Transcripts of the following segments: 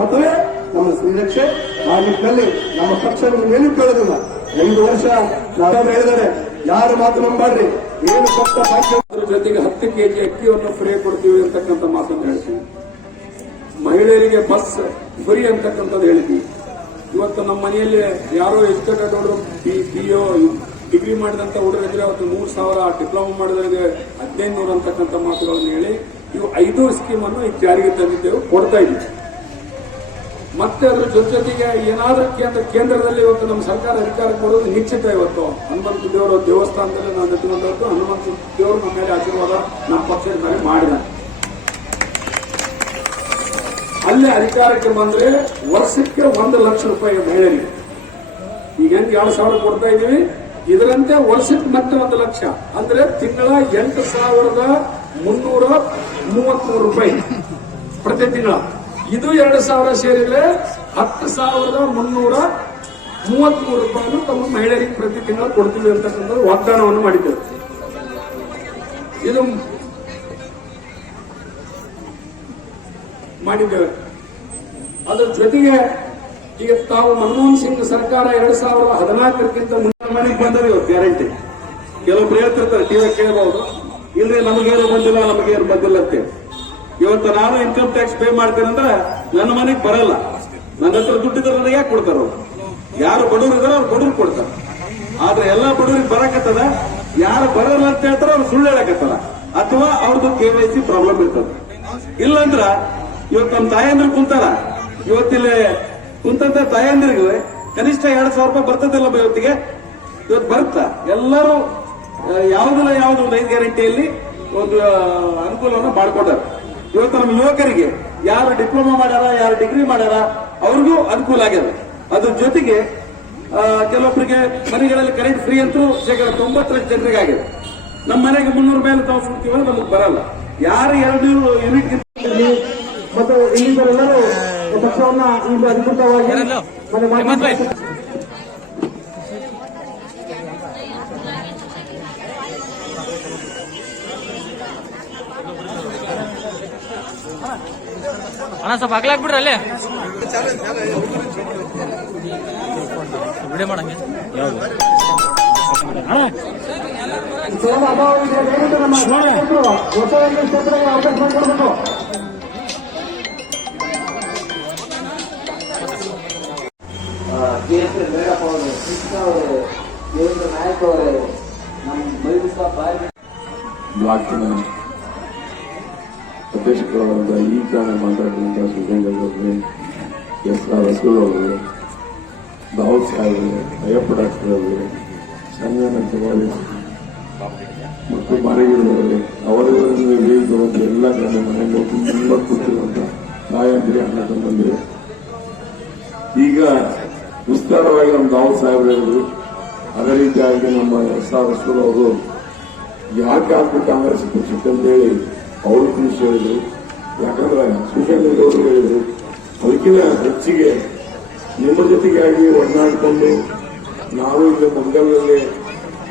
ಮಾತ್ರವೇ ನಮ್ಮ ಶ್ರೀರಕ್ಷೆ ಆ ನಿಟ್ಟಿನಲ್ಲಿ ನಮ್ಮ ಪಕ್ಷವನ್ನು ಏನು ಕೇಳೋದಿಲ್ಲ ಒಂದು ವರ್ಷ ನಾವು ಹೇಳಿದರೆ ಯಾರು ಮಾತು ನಂಬಾಡ್ರಿ? ಏನು ಕೊಟ್ಟ ಭಾಗ್ಯ ಜೊತೆಗೆ ಹತ್ತು ಕೆಜಿ ಅಕ್ಕಿಯನ್ನು ಫ್ರೀ ಕೊಡ್ತೀವಿ ಅಂತಕ್ಕಂಥ ಮಾತನ್ನು ಹೇಳ್ತೀವಿ ಮಹಿಳೆಯರಿಗೆ ಬಸ್ ಫ್ರೀ ಅಂತಕ್ಕಂಥದ್ದು ಹೇಳಿದ್ವಿ. ಇವತ್ತು ನಮ್ಮ ಮನೆಯಲ್ಲಿ ಯಾರೋ ಎಷ್ಟೋ ಕಟ್ಟೋರು ಪಿ ಒ ಡಿಗ್ರಿ ಮಾಡಿದಂಥ ಹುಡುಗರಿದ್ರೆ ಅವತ್ತು ಮೂರು ಸಾವಿರ ಡಿಪ್ಲೊಮಾ ಮಾಡಿದವರಿಗೆ ಹದಿನೈದು ನೂರು ಅಂತಕ್ಕಂಥ ಮಾತುಗಳನ್ನು ಹೇಳಿ ಇವು ಐದು ಸ್ಕೀಮನ್ನು ಈ ಜಾರಿಗೆ ತಂದಿದ್ದೆವು, ಕೊಡ್ತಾ ಇದ್ದೀವಿ. ಮತ್ತೆ ಅದ್ರ ಜೊತೆ ಜೊತೆಗೆ ಏನಾದ್ರೂ ಕೇಂದ್ರ ಕೇಂದ್ರದಲ್ಲಿ ಇವತ್ತು ನಮ್ಮ ಸರ್ಕಾರ ಅಧಿಕಾರಕ್ಕೆ ಕೊಡೋದು ನಿಶ್ಚಿತ ಇವತ್ತು. ಹನುಮಂತ ದೇವರ ದೇವಸ್ಥಾನದಲ್ಲಿ ನಾವು ನಿಂತ್ಕೊಂಡದ್ದು ಹನುಮಂತ ದೇವರು ನಮ್ಮ ಮೇಲೆ ಆಶೀರ್ವಾದ ನಮ್ಮ ಪಕ್ಷದ ಮೇಲೆ ಮಾಡಿದ ಅಲ್ಲಿ ಅಧಿಕಾರಕ್ಕೆ ಬಂದ್ರೆ ವರ್ಷಕ್ಕೆ ಒಂದು ಲಕ್ಷ ರೂಪಾಯಿ ಮಹಿಳೆಯರಿಗೆ. ಈಗ ಹೆಂಗ್ ಎರಡು ಸಾವಿರ ಕೊಡ್ತಾ ಇದೀವಿ ಇದರಂತೆ ವರ್ಷಕ್ಕೆ ಮತ್ತೆ ಒಂದು ಲಕ್ಷ. ಅಂದ್ರೆ ತಿಂಗಳ ಎಂಟು ಸಾವಿರದ ಮುನ್ನೂರ ಮೂವತ್ಮೂರು ರೂಪಾಯಿ ಪ್ರತಿ ತಿಂಗಳ. ಇದು ಎರಡು ಸಾವಿರ ಸೇರಿದ್ರೆ ಹತ್ತು ಸಾವಿರದ ಮುನ್ನೂರ ಮೂವತ್ಮೂರು ರೂಪಾಯಿ ತಮ್ಮ ಮಹಿಳೆಯರಿಗೆ ಪ್ರತಿ ತಿಂಗಳು ಕೊಡ್ತೀವಿ ಅಂತಕ್ಕಂಥ ವಾಗ್ದಾನವನ್ನು ಮಾಡಿದ್ದೇವೆ ಇದು ಮಾಡಿದ್ದೇವೆ. ಅದರ ಜೊತೆಗೆ ಈಗ ತಾವು ಮನಮೋಹನ್ ಸಿಂಗ್ ಸರ್ಕಾರ ಎರಡ್ ಸಾವಿರದ ಹದಿನಾಲ್ಕಕ್ಕಿಂತ ಮುನ್ನ ಮನೆಗೆ ಬಂದದ ಇವತ್ತು ಗ್ಯಾರಂಟಿ. ಕೆಲವೊಬ್ರು ಹೇಳ್ತಿರ್ತಾರೆ ಟಿವಿ ಕೇಳಬಹುದು ಇಲ್ರಿ, ನಮಗೇನು ಬಂದಿಲ್ಲ ನಮಗೇನು ಬಂದಿಲ್ಲ ಅಂತ ಇವತ್ತು ನಾನು ಇನ್ಕಮ್ ಟ್ಯಾಕ್ಸ್ ಪೇ ಮಾಡ್ತೇನೆ ನನ್ನ ಮನೆಗೆ ಬರಲ್ಲ. ನನ್ನ ಹತ್ರ ದುಡ್ಡಿದ್ರೆ ನನಗೆ ಯಾಕೆ ಕೊಡ್ತಾರ? ಯಾರು ಬಡವರು ಇದಾರೆ ಅವ್ರು ಬಡವ್ರು ಕೊಡ್ತಾರೆ. ಆದ್ರೆ ಎಲ್ಲ ಬಡವರಿಗೆ ಬರಕತ್ತದ? ಯಾರು ಬರಲ್ಲ ಅಂತ ಹೇಳ್ತಾರ ಅವ್ರು ಸುಳ್ಳು ಹೇಳಕತ್ತಾರ ಅಥವಾ ಅವ್ರದ್ದು ಕೆ ವೈ ಸಿ ಪ್ರಾಬ್ಲಮ್ ಇರ್ತದೆ. ಇಲ್ಲಂದ್ರ ಇವತ್ತು ನಮ್ಮ ತಾಯಂದ್ರು ಕುಂತಾರ. ಇವತ್ತಿಲ್ಲಿ ಕುಂತಂತ ತಾಯಂದ್ರಿಗೆ ಕನಿಷ್ಠ ಎರಡ್ ಸಾವಿರ ರೂಪಾಯಿ ಬರ್ತದಿಲ್ಲ ಇವತ್ತಿಗೆ? ಇವತ್ತು ಬರುತ್ತಾ? ಎಲ್ಲರೂ ಯಾವ್ದಲ್ಲ ಯಾವ್ದು ಐದು ಗ್ಯಾರಂಟಿಯಲ್ಲಿ ಒಂದು ಅನುಕೂಲವನ್ನು ಮಾಡ್ಕೊಂಡಾರ. ಇವತ್ತು ನಮ್ಮ ಯುವಕರಿಗೆ ಯಾರು ಡಿಪ್ಲೊಮಾ ಮಾಡ್ಯಾರ ಯಾರು ಡಿಗ್ರಿ ಮಾಡ್ಯಾರ ಅವ್ರಿಗೂ ಅನುಕೂಲ ಆಗ್ಯದ. ಅದ್ರ ಜೊತೆಗೆ ಆ, ಕೆಲವೊಬ್ಬರಿಗೆ ಮನೆಗಳಲ್ಲಿ ಕರೆಂಟ್ ಫ್ರೀ ಅಂತೂ ಶೇಕಡ ತೊಂಬತ್ತರಷ್ಟು ಜನರಿಗೆ ಆಗಿದೆ ನಮ್ಮ ಮನೆಗೆ ಮುನ್ನೂರು ಮೇಲೆ ತಾವು ಸುಡ್ತೀವಲ್ಲ ನಮಗೆ ಬರಲ್ಲ. ಯಾರು ಎರಡು ಯೂನಿಟ್ ಮತ್ತು ಇಲ್ಲಿಂದರೆಲ್ಲರೂ ಪಕ್ಷವನ್ನ ಈಗ ಅಧಿಕೃತವಾಗಿ ಅಣ್ಣ ಸ್ವಲ್ಪ ಅಗ್ಲಾಕ್ಬಿಡ್ರಿ ಅಲ್ಲೇ. ವಿಡಿಯೋ ಮಾಡಂಗೆ ದೇವೇಂದ್ರ ನಾಯಕ್ ಅವರೇ ನಮ್ಮ ಮೈಸೂರು ಅಧ್ಯಕ್ಷರಾದ ಈ ತಾನೇ ಮಾತಾಡಿದಂಥ ಸುರೇಂದ್ರ ಅವರೇ ಎಸ್ ಆರ್ ರಸೂಲ್ ಅವರು ದಾವೂದ್ ಸಾಹೇಬ್ರೆ ಅಯ್ಯಪ್ಪ ಡಾಕ್ಟರ್ ಅವರು ಸಂಜಾನಂದ ಮತ್ತು ಮನೆಗಿರುವವರೇ ಅವರಿವರನ್ನು ಬೀಳುವಂತ ಎಲ್ಲ ಕಡೆ ಮನೆಗೆ ತುಂಬ ಕೂತಿರುವಂತ ತಾಯಂದಿರಿ ಅಣ್ಣ ತಮ್ಮಂದಿರು ಈಗ ವಿಸ್ತಾರವಾಗಿ ನಮ್ಮ ದಾವೂದ್ ಸಾಹೇಬ್ರು ಹೇಳಿದ್ರು, ಅದೇ ರೀತಿಯಾಗಿ ನಮ್ಮ ಎಸ್ ಆರ್ ರಸೂಲ್ ಅವರು, ಯಾಕೆ ಆಗ್ಬೇಕು ಕಾಂಗ್ರೆಸ್ ಪಕ್ಷಕ್ಕೆ ಅಂತ ಹೇಳಿ ಅವರು ತಿಳಿಸಿ ಹೇಳಿದ್ರು ಯಾಕಂದ್ರೆ ಸುಶಾಂತ್ ಅವರು ಹೇಳಿದ್ರು ಅದಕ್ಕಿಂತ ಹೆಚ್ಚಿಗೆ ನಿಮ್ಮ ಜೊತೆಗಾಗಿ ಒಡನಾಡಿಕೊಂಡು ನಾವು ಇಲ್ಲಿ ಮಂಗಲದಲ್ಲಿ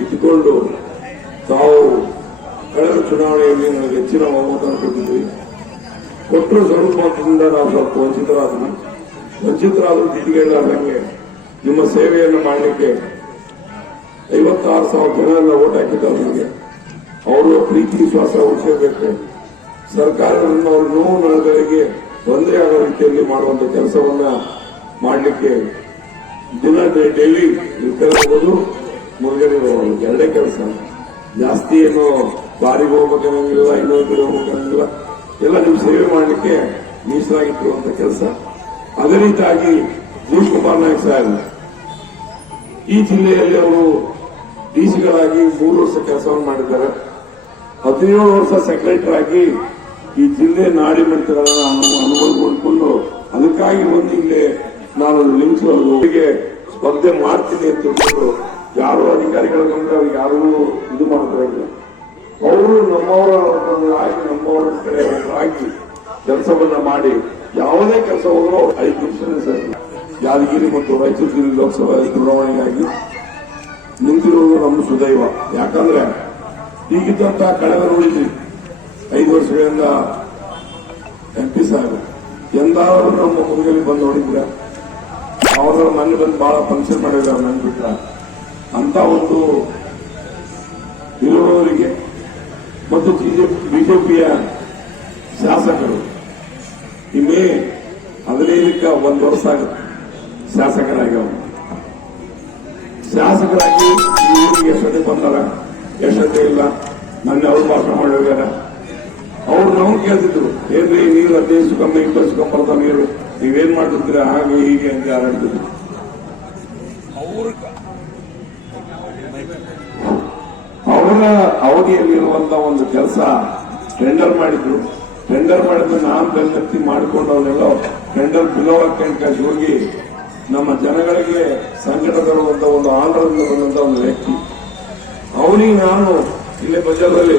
ಇದ್ದುಕೊಂಡು ತಾವು ಕಳೆದ ಚುನಾವಣೆಯಲ್ಲಿ ನನಗೆ ಹೆಚ್ಚಿನ ಬಹುಮತ ಕೊಟ್ಟಿದ್ವಿ. ಕೊಟ್ಟರು ಸ್ವರೂಪದಿಂದ ನಾವು ಸ್ವಲ್ಪ ವಂಚಿತರಾದ್ರು ವಂಚಿತರಾದ್ರೂ ದಿಟ್ಟಿಗೆಳ್ಳಾದಂಗೆ ನಿಮ್ಮ ಸೇವೆಯನ್ನು ಮಾಡಲಿಕ್ಕೆ ಐವತ್ತಾರು ಸಾವಿರ ಜನ ಓಟ್ ಹಾಕಿದ್ದಾರೆ ನನಗೆ ಅವರು ಪ್ರೀತಿ, ವಿಶ್ವಾಸ ಉಳಿಸಬೇಕು ಸರ್ಕಾರದಿಂದ ಅವ್ರ ನೋವು ನಳಗಳಿಗೆ ತೊಂದರೆ ಆಗೋ ರೀತಿಯಲ್ಲಿ ಮಾಡುವಂತ ಕೆಲಸವನ್ನ ಮಾಡಲಿಕ್ಕೆ ದಿನ ಡೈಲಿ ಹೋಗೋದು ಮುರುಗಡೆ ಎರಡೇ ಕೆಲಸ. ಜಾಸ್ತಿ ಏನು ಬಾರಿಗೆ ಹೋಗ್ಬೇಕನ್ನಂಗಿಲ್ಲ ಇನ್ನೊಂದು ಹೋಗ್ಬೇಕನ್ನಂಗಿಲ್ಲ. ಎಲ್ಲ ನೀವು ಸೇವೆ ಮಾಡಲಿಕ್ಕೆ ಮೀಸಲಾಗಿಟ್ಟಿರುವಂತ ಕೆಲಸ. ಅದೇ ರೀತಿಯಾಗಿ ಜಿ ಕುಮಾರ್ ನಾಯಕ್ ಸಾಹೇಬ್, ಈ ಜಿಲ್ಲೆಯಲ್ಲಿ ಅವರು ಡಿಸಿಗಳಾಗಿ ಮೂರು ವರ್ಷ ಕೆಲಸವನ್ನು ಮಾಡಿದ್ದಾರೆ. ಹದಿನೇಳು ವರ್ಷ ಸೆಕ್ರೆಟರಿ ಆಗಿ ಈ ಜಿಲ್ಲೆ ನಾಡಿ ಮಂತ್ರಗಳನ್ನ ಅನುಭವ ಮಾಡಿಕೊಂಡು ಅದಕ್ಕಾಗಿ ಒಂದು ಇಲ್ಲಿ ನಾನು ಲಿಂಕ್ಸ್ ಅವರಿಗೆ ಸ್ಪರ್ಧೆ ಮಾಡ್ತೀನಿ ಅಂತ ತಿಳ್ಕೊಂಡು ಯಾರು ಅಧಿಕಾರಿಗಳ ಅವ್ರಿಗೆ ಯಾರೂ ಇದು ಮಾಡ್ತಾರೆ ಅವರು ನಮ್ಮವರ ಆಗಿ ನಮ್ಮವರ ಕಡೆ ಆಗಿ ಕೆಲಸವನ್ನ ಮಾಡಿ ಯಾವುದೇ ಕೆಲಸ ಹೋದ್ರು ಐದು ನಿಮಿಷನೇ ಸರಿ. ಯಾದಗಿರಿ ಮತ್ತು ರಾಯಚೂರು ಜಿಲ್ಲೆ ಲೋಕಸಭಾ ಚುನಾವಣೆಗಾಗಿ ನಿಂತಿರುವುದು ನಮ್ಮ ಸುದೈವ. ಯಾಕಂದ್ರೆ ಈಗಿದ್ದಂತಹ ಕಳೆದ ಉಳಿದ್ವಿ ಐದು ವರ್ಷಗಳಿಂದ ಎಂ ಪಿ ಸಾಹೇಬ್, ಎಂದಾದರೂ ನಮ್ಮ ಮುರುಗಲ್ಲಿ ಬಂದು ನೋಡಿದ್ರೆ ಅವರು ಮನೆ ಬಂದು ಬಹಳ ಫಂಕ್ಷನ್ ಮಾಡಿದ್ದಾರೆ ನನ್ನ ಬಿಟ್ಟ ಅಂತ ಒಂದು ಇರುವವರಿಗೆ ಮತ್ತು ಬಿಜೆಪಿಯ ಶಾಸಕರು, ಇನ್ನೇ ಹದಿನೈದಕ್ಕೆ ಒಂದು ವರ್ಷ ಆಗುತ್ತೆ ಶಾಸಕರಾಗಿ ಅವರು ಶಾಸಕರಾಗಿ ಈ ಊರಿಗೆ ಎಷ್ಟೊತ್ತೆ ಬಂದಾರ. ಎಷ್ಟೊತ್ತೆ ಇಲ್ಲ, ನನ್ನ ಅವರು ಭಾಷಣ ಮಾಡಿ ಹೋಗ್ಯಾರ ಅವ್ರು ನಾವು ಕೇಳ್ತಿದ್ರು ಏನ್ರಿ ನೀರು ಹದಿನೈದು ಕಮ್ಮಿ ಇಪ್ಪತ್ತು ಕಮ್ಮಿ ಬರ್ತಾವ ನೀರು ನೀವೇನ್ ಮಾಡ್ತಿರ್ತೀರ? ಹಾಗೆ ಹೀಗೆ ಅಂತ ಯಾರಾಡ್ತಿದ್ರು ಅವರ ಅವಧಿಯಲ್ಲಿರುವಂತ ಒಂದು ಕೆಲಸ ಟೆಂಡರ್ ಮಾಡಿದ್ರು. ಟೆಂಡರ್ ಮಾಡಿದ್ರು ನಾನು ಬೆನ್ನತ್ತಿ ಮಾಡಿಕೊಂಡು ಅವನ್ನೆಲ್ಲ ಟೆಂಡರ್ ಬಿಲೋ ಹಾಕಿ ಹೋಗಿ ನಮ್ಮ ಜನಗಳಿಗೆ ಸಂಕಟ ತರುವಂತ ಒಂದು ಆಂಧ್ರದಿಂದ ಬಂದಂತ ಒಂದು ವ್ಯಕ್ತಿ. ಅವನಿಗೆ ನಾನು ಇಲ್ಲೇ ಬಜಾರ್ದಲ್ಲಿ